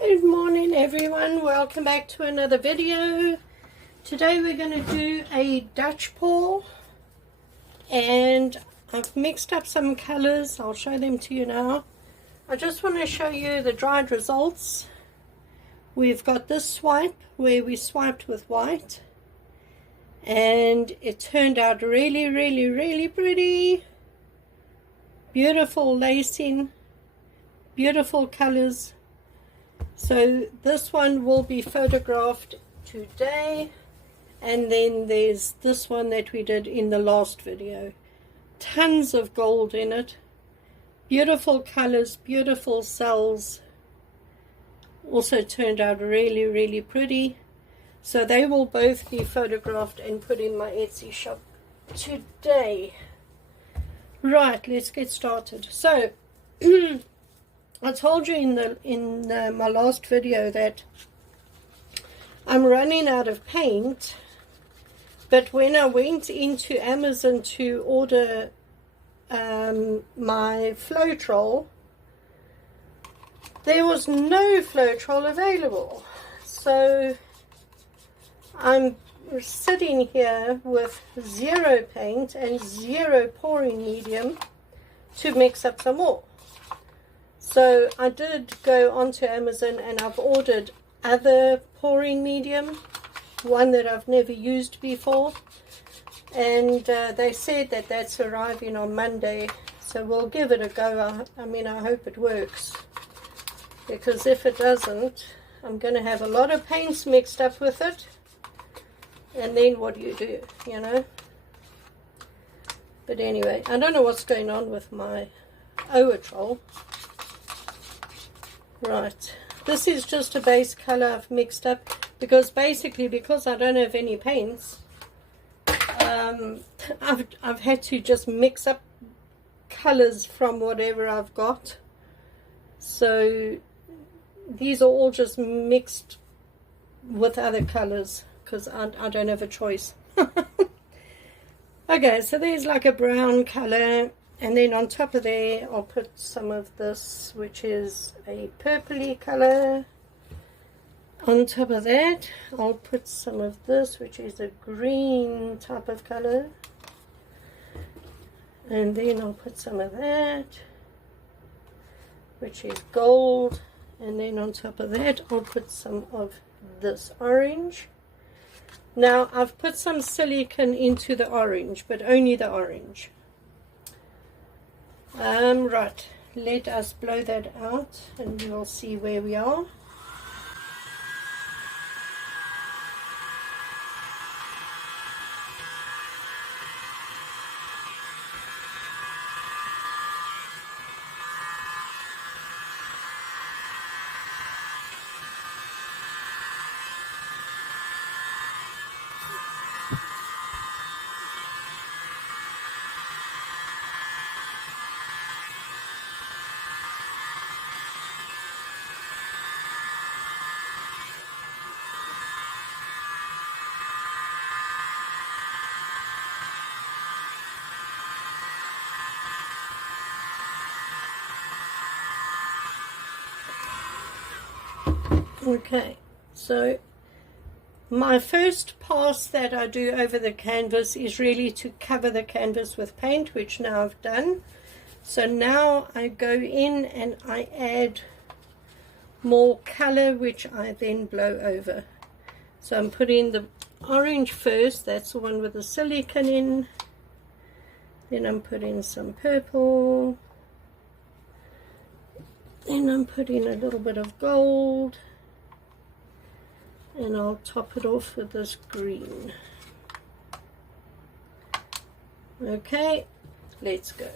Good morning everyone, welcome back to another video. Today we're going to do a Dutch pour, and I've mixed up some colors. I'll show them to you now. I just want to show you the dried results. We've got this swipe where we swiped with white, and it turned out really pretty. Beautiful lacing, beautiful colors. So this one will be photographed today, and then there's this one that we did in the last video. Tons of gold in it, beautiful colors, beautiful cells. Also turned out really pretty. So they will both be photographed and put in my Etsy shop today. Right, let's get started. So I told you in my last video that I'm running out of paint, but when I went into Amazon to order my Floetrol, there was no Floetrol available. So I'm sitting here with zero paint and zero pouring medium to mix up some more. So I did go onto Amazon and I've ordered other pouring medium, one that I've never used before, and they said that that's arriving on Monday, so we'll give it a go. I mean, I hope it works, because if it doesn't, I'm going to have a lot of paints mixed up with it, and then what do you do, you know? But anyway, I don't know what's going on with my Oatrol. Right, this is just a base color I've mixed up, because I don't have any paints, I've had to just mix up colors from whatever I've got. So these are all just mixed with other colors, because I don't have a choice. Okay, so there's like a brown color. And then on top of there, I'll put some of this, which is a purpley color. On top of that, I'll put some of this, which is a green type of color. And then I'll put some of that, which is gold. And then on top of that, I'll put some of this orange. Now, I've put some silicone into the orange, but only the orange. Right, let us blow that out and we'll see where we are. Okay, so my first pass that I do over the canvas is really to cover the canvas with paint, which now I've done. So now I go in and I add more color, which I then blow over. So I'm putting the orange first, that's the one with the silicone in. Then I'm putting some purple. Then I'm putting a little bit of gold. And I'll top it off with this green. Okay, let's go.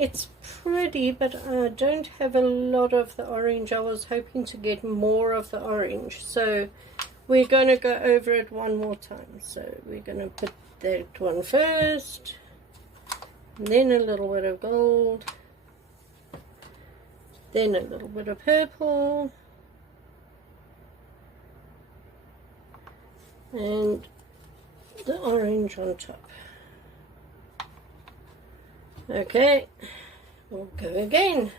It's pretty, but I don't have a lot of the orange. I was hoping to get more of the orange, so we're going to go over it one more time. So we're going to put that one first, and then a little bit of gold, then a little bit of purple, and the orange on top. Okay, we'll go again.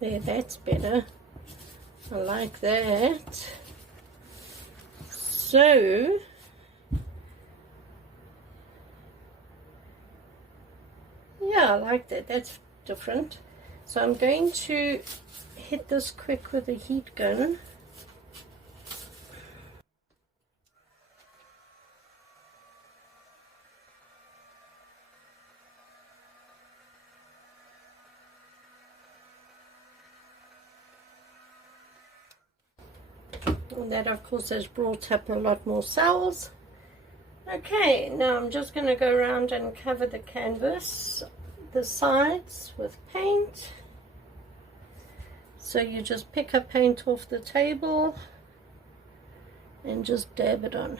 There, that's better. I like that. So yeah, I like that. That's different. So I'm going to hit this quick with a heat gun. And that of course has brought up a lot more cells. Okay, now I'm just going to go around and cover the canvas, the sides, with paint. So you just pick up paint off the table and just dab it on.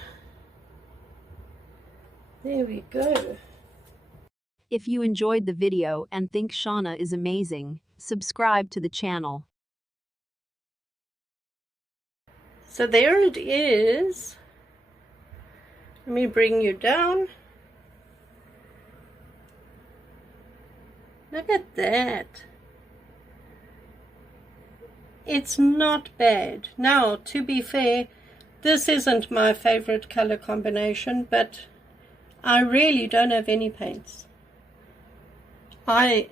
There we go. If you enjoyed the video and think Shana is amazing, subscribe to the channel. So there it is. Let me bring you down. Look at that. It's not bad. Now, to be fair, this isn't my favorite color combination, but I really don't have any paints. I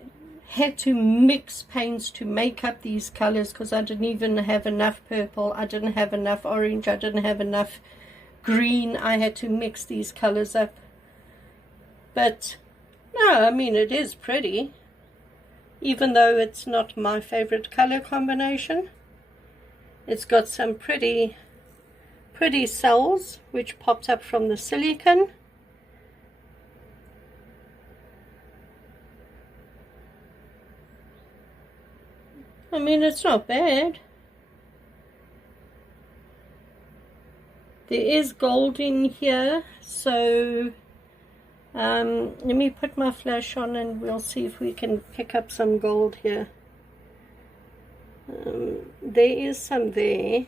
had to mix paints to make up these colors because I didn't even have enough purple, I didn't have enough orange, I didn't have enough green. I had to mix these colors up. But no, I mean, it is pretty, even though it's not my favorite color combination. It's got some pretty cells which popped up from the silicone. I mean, it's not bad. There is gold in here, so let me put my flash on and we'll see if we can pick up some gold here. There is some there.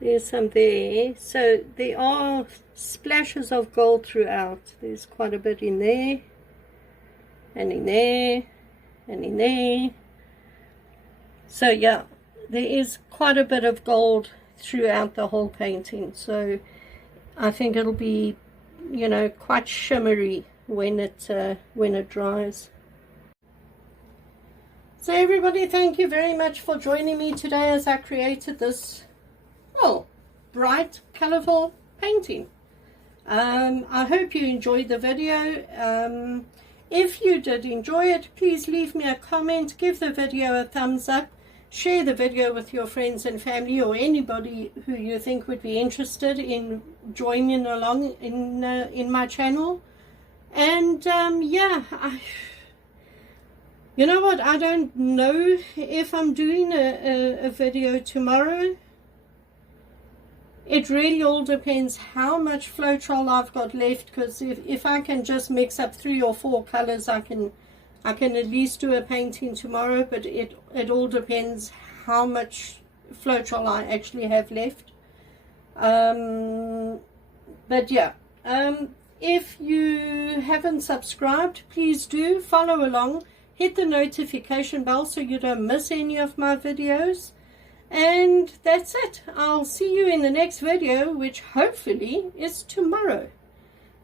There's some there. So there are splashes of gold throughout. There's quite a bit in there, and in there, and in there. So yeah, there is quite a bit of gold throughout the whole painting. So I think it'll be, you know, quite shimmery when it dries. So everybody, thank you very much for joining me today as I created this, well, bright, colorful painting. I hope you enjoyed the video. If you did enjoy it, please leave me a comment, give the video a thumbs up, share the video with your friends and family or anybody who you think would be interested in joining along in my channel. And yeah, you know what, I don't know if I'm doing a video tomorrow. It really all depends how much Floetrol I've got left, because if I can just mix up 3 or 4 colors, I can at least do a painting tomorrow. But it all depends how much Floetrol I actually have left. But yeah, If you haven't subscribed, please do follow along. Hit the notification bell so you don't miss any of my videos. And that's it. I'll see you in the next video, which hopefully is tomorrow.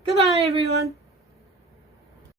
Goodbye, everyone.